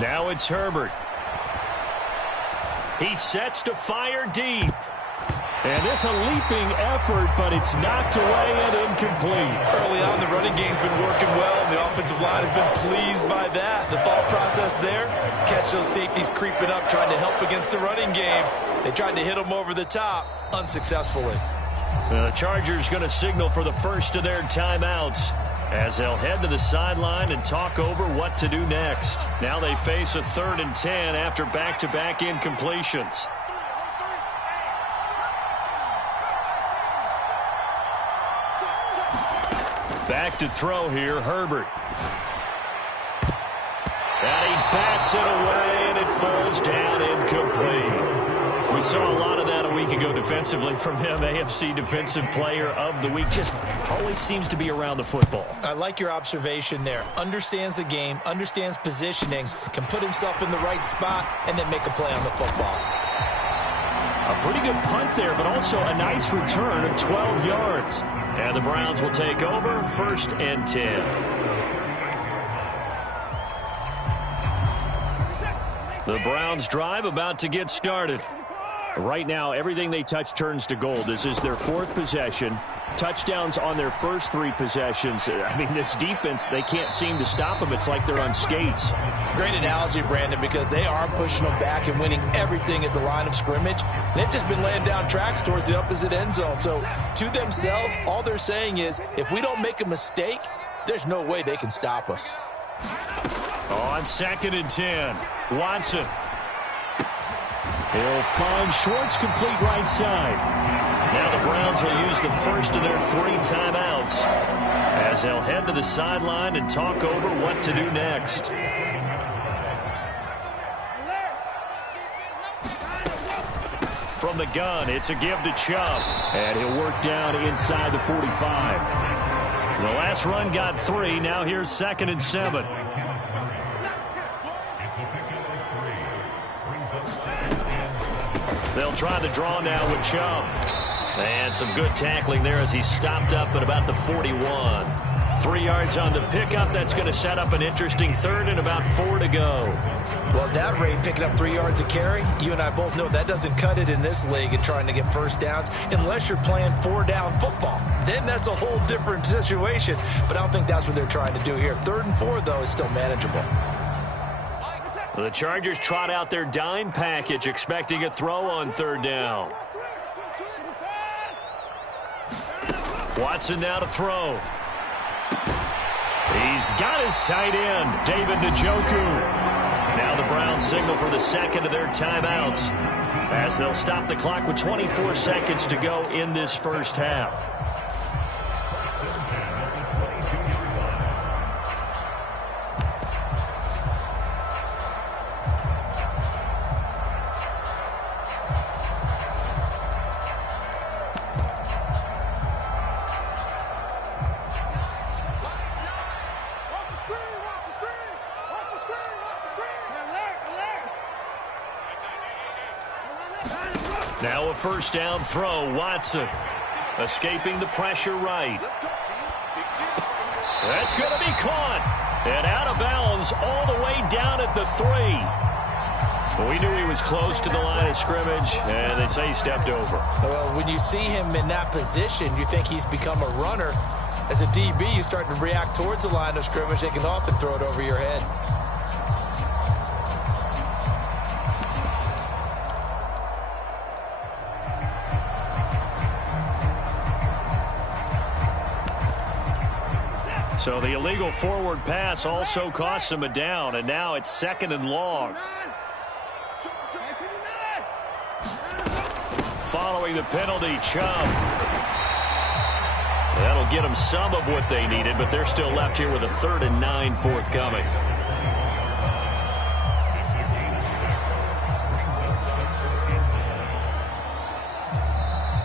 Now it's Herbert. He sets to fire deep. And this a leaping effort, but it's knocked away and incomplete. Early on, the running game's been working well, and the offensive line has been pleased by that. The thought process there, catch those safeties creeping up, trying to help against the running game. They tried to hit them over the top, unsuccessfully. The Chargers going to signal for the first of their timeouts as they'll head to the sideline and talk over what to do next. Now they face a 3rd and 10 after back-to-back incompletions. Back to throw here, Herbert. And he bats it away, and it falls down incomplete. We saw a lot of that a week ago defensively from him. AFC Defensive Player of the Week. Just always seems to be around the football. I like your observation there. Understands the game, understands positioning, can put himself in the right spot, and then make a play on the football. A pretty good punt there, but also a nice return of 12 yards. And the Browns will take over 1st and 10. The Browns drive about to get started. Right now, everything they touch turns to gold. This is their 4th possession. Touchdowns on their first 3 possessions. I mean, this defense, they can't seem to stop them. It's like they're on skates. Great analogy, Brandon, because they are pushing them back and winning everything at the line of scrimmage. They've just been laying down tracks towards the opposite end zone. So, to themselves, all they're saying is, if we don't make a mistake, there's no way they can stop us. On 2nd and 10, Watson. He'll find Schwartz complete right side. Now the Browns will use the first of their 3 timeouts as they'll head to the sideline and talk over what to do next. From the gun, it's a give to Chubb. And he'll work down inside the 45. The last run got 3. Now here's 2nd and 7. They'll try the draw now with Chubb. And some good tackling there as he stopped up at about the 41. 3 yards on the pickup. That's going to set up an interesting 3rd and about 4 to go. Well, at that rate, picking up 3 yards a carry, you and I both know that doesn't cut it in this league and trying to get first downs unless you're playing 4-down football. Then that's a whole different situation. But I don't think that's what they're trying to do here. 3rd and 4, though, is still manageable. The Chargers trot out their dime package, expecting a throw on 3rd down. Watson now to throw. He's got his tight end, David Njoku. Now the Browns signal for the 2nd of their timeouts as they'll stop the clock with 24 seconds to go in this first half. Now a 1st down throw, Watson. Escaping the pressure right. That's going to be caught. And out of bounds all the way down at the 3. We knew he was close to the line of scrimmage, and they say he stepped over. Well, when you see him in that position, you think he's become a runner. As a DB, you start to react towards the line of scrimmage. They can often throw it over your head. So the illegal forward pass also costs him a down, and now it's 2nd and long. Following the penalty, Chubb. That'll get them some of what they needed, but they're still left here with a 3rd and 9 forthcoming.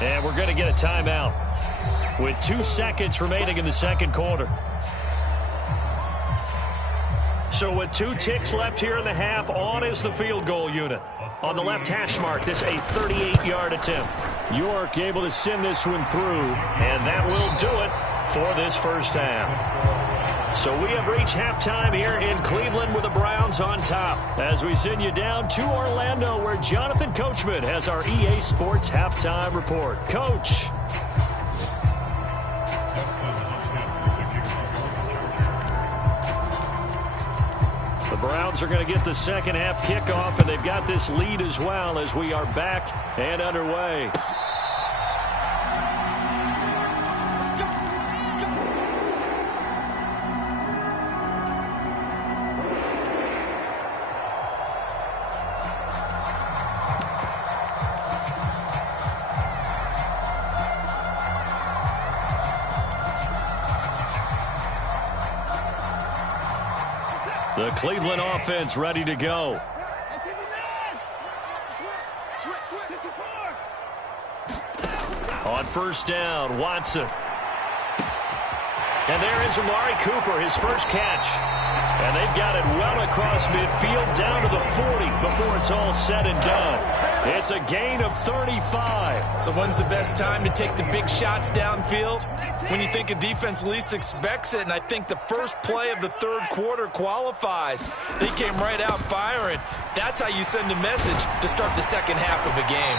And we're going to get a timeout with 2 seconds remaining in the 2nd quarter. So with 2 ticks left here in the half, on is the field goal unit. On the left hash mark, this a 38-yard attempt. York able to send this one through, and that will do it for this first half. So we have reached halftime here in Cleveland with the Browns on top. As we send you down to Orlando, where Jonathan Coachman has our EA Sports halftime report. Coach. The Browns are going to get the second half kickoff, and they've got this lead as well as we are back and underway. The Cleveland offense ready to go. On first down, Watson. And there is Amari Cooper, his first catch. And they've got it well across midfield, down to the 40 before it's all said and done. It's a gain of 35. So when's the best time to take the big shots downfield? When you think a defense least expects it, and I think the first play of the third quarter qualifies. They came right out firing. That's how you send a message to start the second half of a game.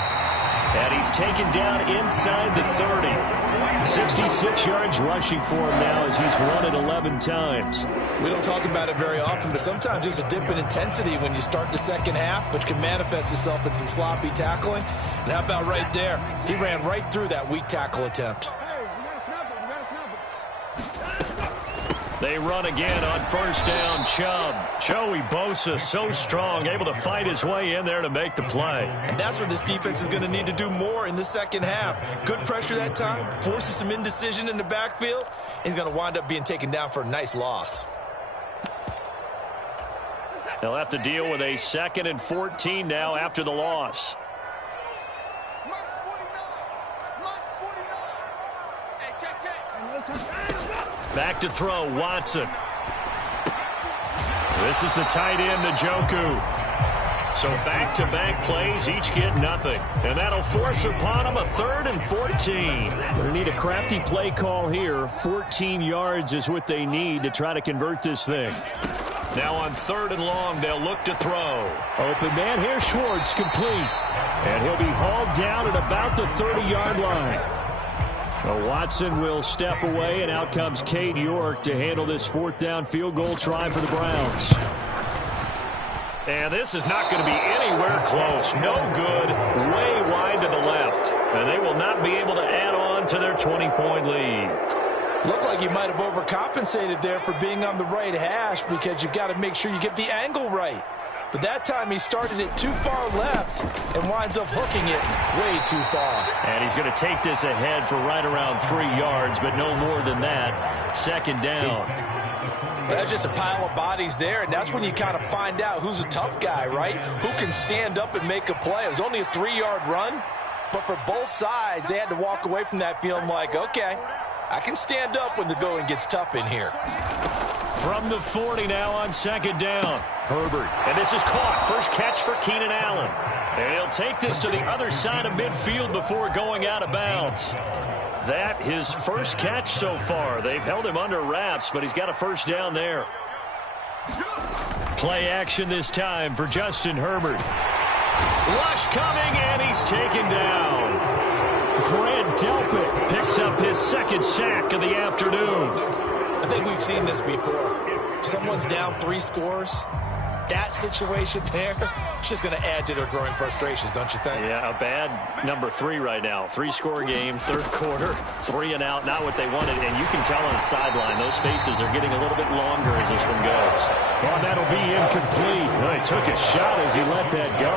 And he's taken down inside the 30. 66 yards rushing for him now as he's run it 11 times. We don't talk about it very often, but sometimes there's a dip in intensity when you start the second half, which can manifest itself in some sloppy tackling. And how about right there? He ran right through that weak tackle attempt. They run again on first down. Chubb. Joey Bosa, so strong, able to fight his way in there to make the play. And that's where this defense is going to need to do more in the second half. Good pressure that time, forces some indecision in the backfield. He's going to wind up being taken down for a nice loss. They'll have to deal with a 2nd and 14 now after the loss. Back to throw, Watson. This is the tight end, Njoku. So back-to-back plays, each get nothing. And that'll force upon him a 3rd and 14. They need a crafty play call here. 14 yards is what they need to try to convert this thing. Now on 3rd and long, they'll look to throw. Open man here, Schwartz, complete. And he'll be hauled down at about the 30-yard line. Well, Watson will step away, and out comes Cade York to handle this 4th down field goal try for the Browns. And this is not going to be anywhere close. No good. Way wide to the left. And they will not be able to add on to their 20-point lead. Looked like you might have overcompensated there for being on the right hash because you've got to make sure you get the angle right. But that time he started it too far left and winds up hooking it way too far. And he's going to take this ahead for right around 3 yards, but no more than that. 2nd down. That's just a pile of bodies there, and that's when you kind of find out who's a tough guy, right? Who can stand up and make a play. It was only a 3-yard run, but for both sides, they had to walk away from that feeling like, okay, I can stand up when the going gets tough in here. From the 40 now on 2nd down. Herbert. And this is caught. First catch for Keenan Allen. And he'll take this to the other side of midfield before going out of bounds. That his first catch so far. They've held him under wraps, but he's got a first down there. Play action this time for Justin Herbert. Rush coming, and he's taken down. Grant Delpit picks up his 2nd sack of the afternoon. I think we've seen this before. Someone's down 3 scores. That situation there, it's just going to add to their growing frustrations, don't you think? Yeah, a bad number 3 right now. 3-score game, 3rd quarter, 3 and out, not what they wanted. And you can tell on the sideline, those faces are getting a little bit longer as this one goes. Well, that'll be incomplete. Well, he took a shot as he let that go.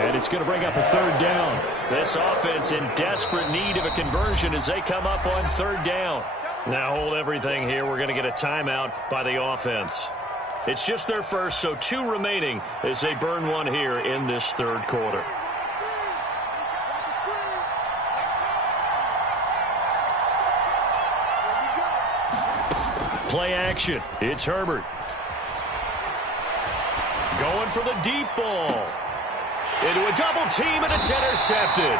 And it's going to bring up a 3rd down. This offense in desperate need of a conversion as they come up on 3rd down. Now hold everything here. We're going to get a timeout by the offense. It's just their first, so 2 remaining as they burn one here in this 3rd quarter. Play action. It's Herbert. Going for the deep ball. Into a double team, and it's intercepted.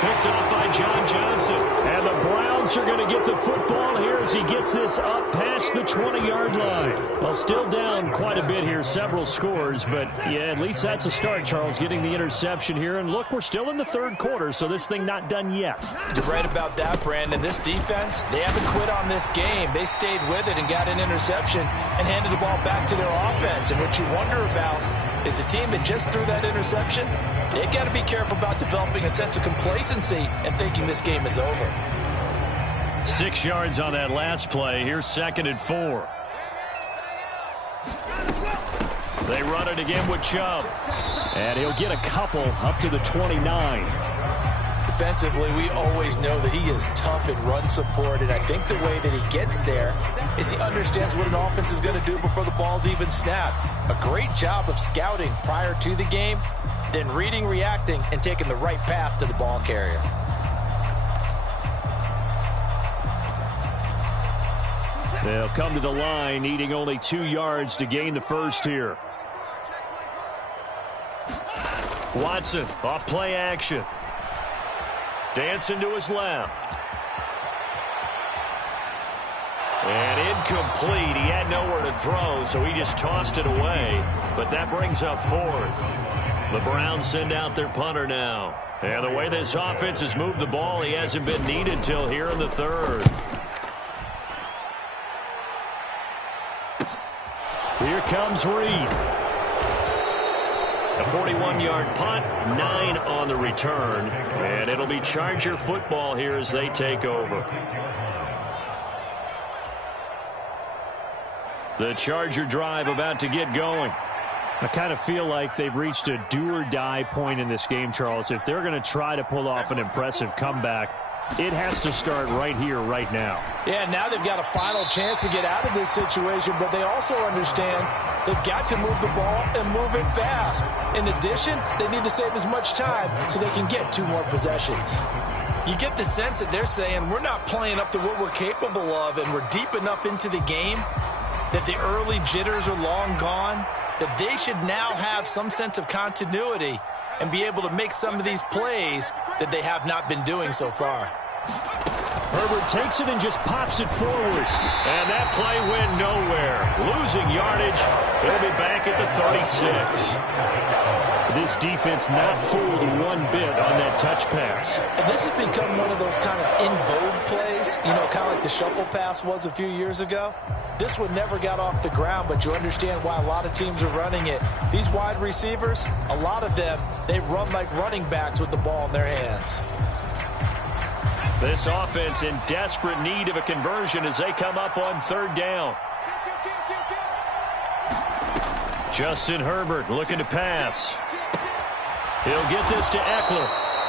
Picked off by John Johnson. And the Browns are going to get the football here as he gets this up past the 20-yard line. Well, still down quite a bit here, several scores, but yeah, at least that's a start, Charles, getting the interception here. And look, we're still in the third quarter, so this thing not done yet. You're right about that, Brandon. This defense, they haven't quit on this game. They stayed with it and got an interception and handed the ball back to their offense. And what you wonder about is the team that just threw that interception, they've got to be careful about developing a sense of complacency and thinking this game is over. 6 yards on that last play. Here's 2nd and 4. They run it again with Chubb. And he'll get a couple up to the 29. Defensively, we always know that he is tough in run support, and I think the way that he gets there is he understands what an offense is going to do before the ball's even snapped. A great job of scouting prior to the game, then reading, reacting, and taking the right path to the ball carrier. They'll come to the line, needing only 2 yards to gain the first here. Watson, off play action. Dancing to his left. And incomplete. He had nowhere to throw, so he just tossed it away. But that brings up 4th. The Browns send out their punter now. And the way this offense has moved the ball, he hasn't been needed till here in the 3rd. Here comes Reed. A 41-yard punt, 9 on the return, and it'll be Charger football here as they take over. The Charger drive about to get going. I kind of feel like they've reached a do-or-die point in this game, Charles. If they're going to try to pull off an impressive comeback, it has to start right here, right now. Yeah, now they've got a final chance to get out of this situation, but they also understand they've got to move the ball and move it fast. In addition, they need to save as much time so they can get 2 more possessions. You get the sense that they're saying we're not playing up to what we're capable of, and we're deep enough into the game that the early jitters are long gone, that they should now have some sense of continuity and be able to make some of these plays that they have not been doing so far. Herbert takes it and just pops it forward. And that play went nowhere. Losing yardage. He'll be back at the 36. This defense not fooled one bit on that touch pass. And this has become one of those kind of in vogue plays, you know, kind of like the shuffle pass was a few years ago. This one never got off the ground, but you understand why a lot of teams are running it. These wide receivers, a lot of them, they run like running backs with the ball in their hands. This offense in desperate need of a conversion as they come up on 3rd down. Justin Herbert looking to pass. He'll get this to Eckler.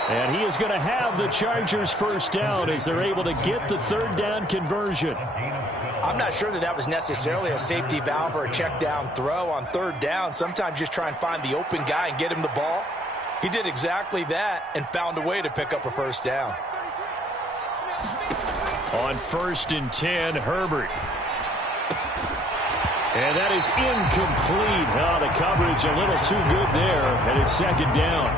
And he is going to have the Chargers first down as they're able to get the 3rd down conversion. I'm not sure that that was necessarily a safety valve or a check down throw on 3rd down. Sometimes just try and find the open guy and get him the ball. He did exactly that and found a way to pick up a first down. On 1st and 10, Herbert. And that is incomplete. Oh, the coverage a little too good there, and it's 2nd down.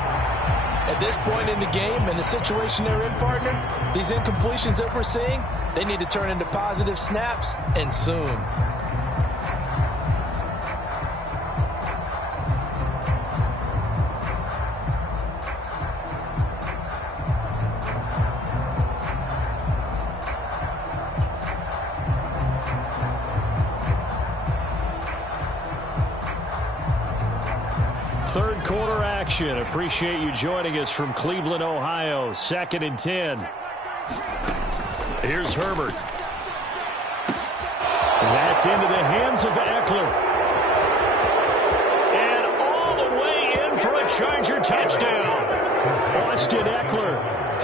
At this point in the game and the situation they're in, partner, these incompletions that we're seeing, they need to turn into positive snaps, and soon. Third quarter action. Appreciate you joining us from Cleveland, Ohio. 2nd and 10. Here's Herbert. That's into the hands of Eckler. And all the way in for a Charger touchdown. Austin Eckler,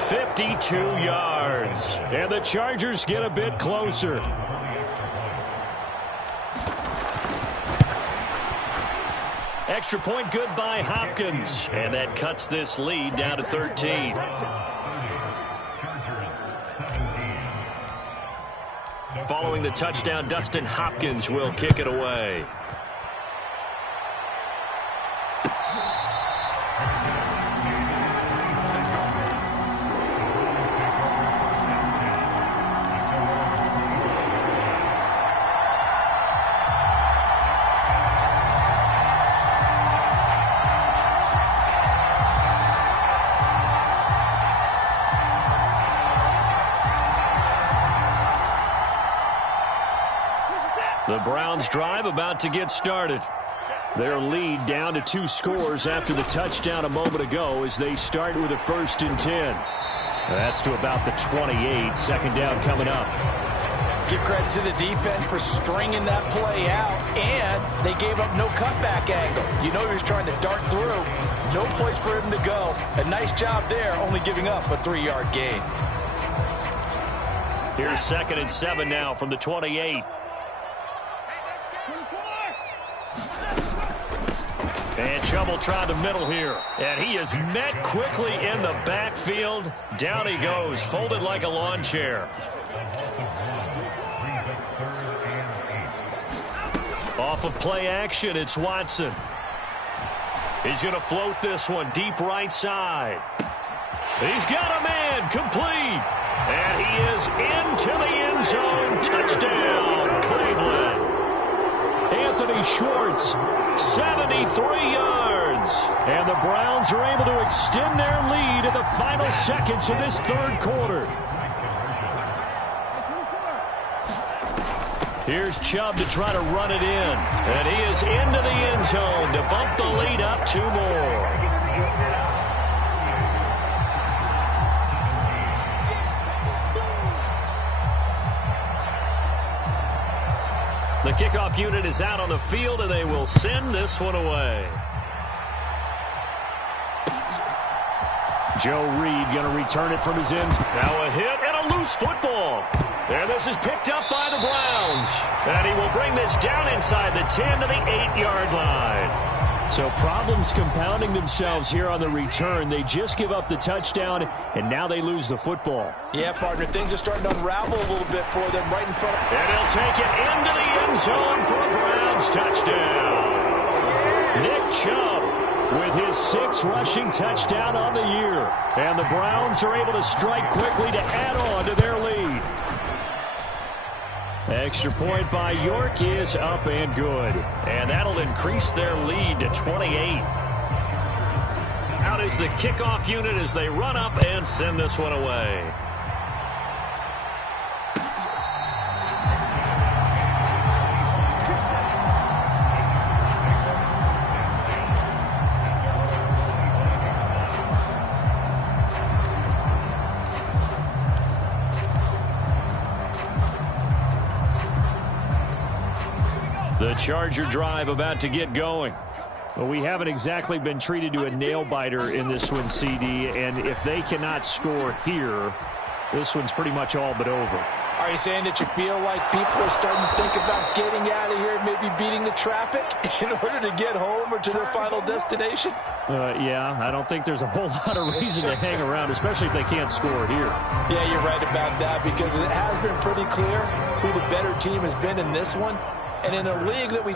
52 yards. And the Chargers get a bit closer. Extra point good by Hopkins. And that cuts this lead down to 13. Following the touchdown, Dustin Hopkins will kick it away. The Browns drive about to get started. Their lead down to 2 scores after the touchdown a moment ago as they start with a 1st and 10. That's to about the 28. Second down coming up. Give credit to the defense for stringing that play out, and they gave up no cutback angle. You know he was trying to dart through. No place for him to go. A nice job there, only giving up a 3-yard gain. Here's 2nd and 7 now from the 28. And Chubb will try the middle here. And he is met quickly in the backfield. Down he goes, folded like a lawn chair. Off of play action, it's Watson. He's going to float this one deep right side. He's got a man, complete. And he is into the end zone. Touchdown, Cleveland. Anthony Schwartz, 73 yards. And the Browns are able to extend their lead in the final seconds of this 3rd quarter. Here's Chubb to try to run it in. And he is into the end zone to bump the lead up 2 more. The kickoff unit is out on the field, and they will send this one away. Joe Reed going to return it from his end. Now a hit and a loose football. And this is picked up by the Browns. And he will bring this down inside the 10 to the 8-yard line. So problems compounding themselves here on the return. They just give up the touchdown, and now they lose the football. Yeah, partner, things are starting to unravel a little bit for them right in front of them. And he'll take it into the end zone for a Browns touchdown. Nick Chubb with his 6th rushing touchdown on the year. And the Browns are able to strike quickly to add on to their lead. Extra point by York is up and good. And that'll increase their lead to 28. Out is the kickoff unit as they run up and send this one away. The Charger drive about to get going. Well, we haven't exactly been treated to a nail-biter in this one, CD, and if they cannot score here, this one's pretty much all but over. Are you saying that you feel like people are starting to think about getting out of here, maybe beating the traffic in order to get home or to their final destination? Yeah, I don't think there's a whole lot of reason to hang around, especially if they can't score here. Yeah, you're right about that, because it has been pretty clear who the better team has been in this one. And in a league that we